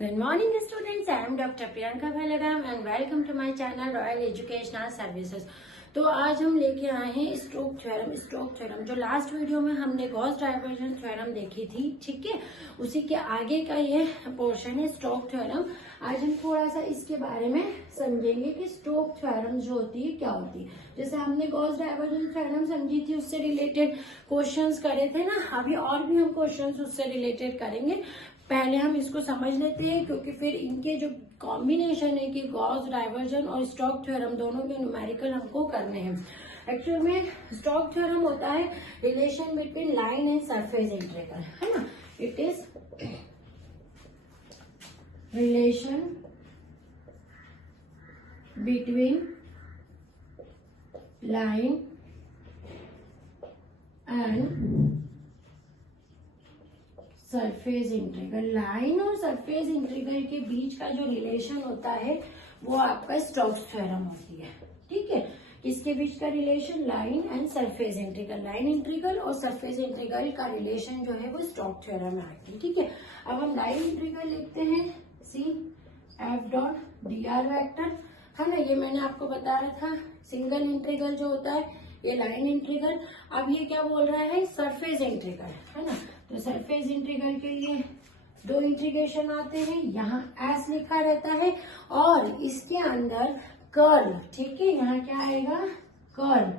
Good morning students, I am Dr. Priyanka Balaram and welcome to my channel Royal Educational Services। तो आज हम लेके आए हैं स्टोक्स थ्योरम जो लास्ट वीडियो में हमने गॉस डाइवर्जेंस थ्योरम देखी थी, ठीक है। उसी के आगे का ये पोर्शन है स्टोक्स थ्योरम। आज हम थोड़ा सा इसके बारे में समझेंगे कि स्टोक्स थ्योरम जो होती है क्या होती है। जैसे हमने गॉस डाइवर्जेंस थ्योरम समझी थी, उससे रिलेटेड क्वेश्चंस करे थे ना, अभी और भी हम क्वेश्चंस उससे रिलेटेड करेंगे। पहले हम इसको समझ लेते हैं, क्योंकि फिर इनके जो कॉम्बिनेशन है कि गॉस डाइवर्जन और स्टोक्स थ्योरम दोनों के न्यूमेरिकल हमको करने हैं। एक्चुअल में स्टोक्स थ्योरम होता है relation between line and surface integral, है ना। It is relation between line and surface integral. Line और सरफेस इंटीग्रल के बीच का जो रिलेशन होता है वो आपका स्टोक्स थ्योरम होती है, ठीक है। इसके बीच का relation line and surface integral, line integral और सरफेस इंटीग्रल का रिलेशन जो है वो स्टोक्स थ्योरम में आती है, ठीक है। अब हम लाइन इंटीग्रल लिखते हैं C F dot D R vector, है ना। ये मैंने आपको बताया था सिंगल इंटीग्रल जो होता है ये लाइन इंटीग्रल। अब ये क्या बोल रहा है, सरफेस इंटीग्रल, है ना। तो सरफेस इंटीग्रल के लिए दो इंटीग्रेशन आते हैं, यहाँ एस लिखा रहता है और इसके अंदर कर्ल, ठीक है। यहाँ क्या आएगा, curl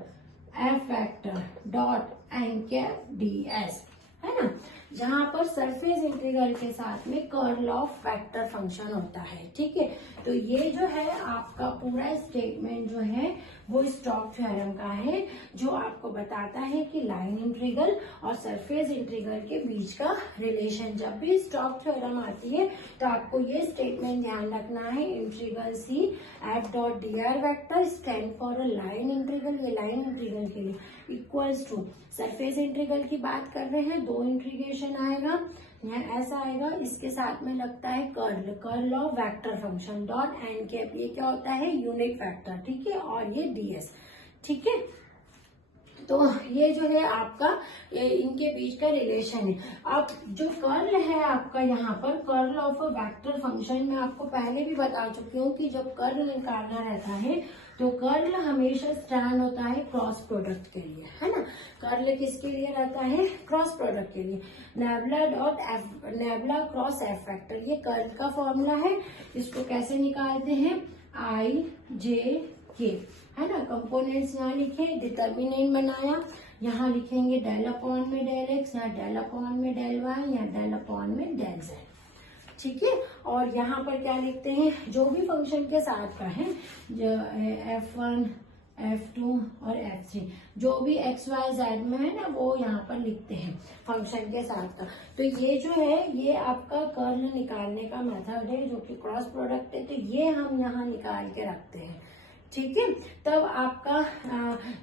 F vector dot N cap D S, है ना। जहां पर सरफेस इंटीग्रल के साथ में कर्ल ऑफ वेक्टर फंक्शन होता है, ठीक है। तो ये जो है आपका पूरा स्टेटमेंट जो है वो स्टोक्स थ्योरम का है, जो आपको बताता है कि लाइन इंटीग्रल और सरफेस इंटीग्रल के बीच का रिलेशन। जब भी स्टोक्स थ्योरम आती है तो आपको ये स्टेटमेंट ध्यान रखना है, integral C F dot D R vector stand for a line integral. ये लाइन इंटीग्रल के लिए इक्वल्स टू सरफेस इंटीग्रल की बात कर रहे हैं, दो इंटीग्रेशन आएगा, यहाँ ऐसा आएगा, इसके साथ में लगता है curl of vector function dot N cap. ये क्या होता है, यूनिट वेक्टर, ठीक है, और ये डीएस, ठीक है। तो ये जो है आपका इनके बीच का रिलेशन है। अब जो कर्ल है आपका यहाँ पर curl of a vector function, मैं आपको पहले भी बता चुकी हूँ कि जब कर्ल निकालना रहता है तो कर्ल हमेशा स्टैंड होता है क्रॉस प्रोडक्ट के लिए, है ना। कर्ल किसके लिए रहता है, क्रॉस प्रोडक्ट के लिए। Nebula dot F, nebula cross F vector, ये कर्ल का फॉर्मूला है। इसको कैसे निकालते हैं, आई जे के, है ना। कंपोनेंट्स यहाँ लिखे, डिटर्मिनेंट बनाया, यहाँ लिखेंगे डेल अपॉन में डेल एक्स, यहाँ डेल अपॉन में डेल वाई, यहाँ डेल अपॉन में डेल जेड, ठीक है। और यहाँ पर क्या लिखते हैं, जो भी फंक्शन के साथ का है, जो f1 f2 और f3 जो भी x y z में है ना, वो यहाँ पर लिखते हैं फंक्शन के साथ का। तो ये जो है ये आपका कर्ल निकालने का मेथड है, जो कि क्रॉस प्रोडक्ट है। तो ये हम यहाँ निकाल के रखते हैं, ठीक है। तब आपका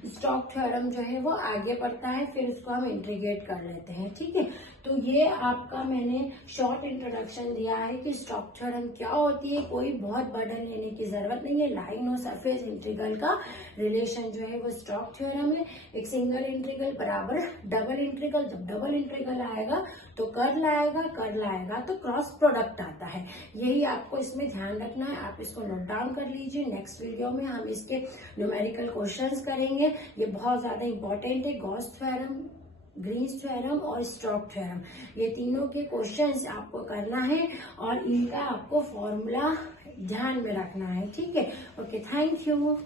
स्टोक्स थ्योरम जो है वो आगे बढ़ता है, फिर उसको हम इंटीग्रेट कर लेते हैं, ठीक है। तो ये आपका मैंने शॉर्ट इंट्रोडक्शन दिया है कि स्टोक्स थ्योरम क्या होती है। कोई बहुत बर्डन लेने की जरूरत नहीं है। लाइन और सरफेस इंटीग्रल का रिलेशन जो है वो स्टोक्स थ्योरम है। एक सिंगल इंटीग्रल बराबर डबल इंटीग्रल, जब डबल इंटीग्रल आएगा तो कर्ल आएगा, कर्ल आएगा तो क्रॉस प्रोडक्ट आता है। यही आपको इसमें ध्यान रखना है, आप इसको नोट डाउन कर लीजिए। नेक्स्ट वीडियो में हम इसके न्यूमेरिकल क्वेश्चंस करेंगे, ये बहुत ज्यादा इंपॉर्टेंट है। गॉस थ्योरम, ग्रीन्स थ्योरम और स्टोक्स थ्योरम, ये तीनों के क्वेश्चंस आपको करना है और इनका आपको फॉर्मूला ध्यान में रखना है, ठीक है। Okay, thank you.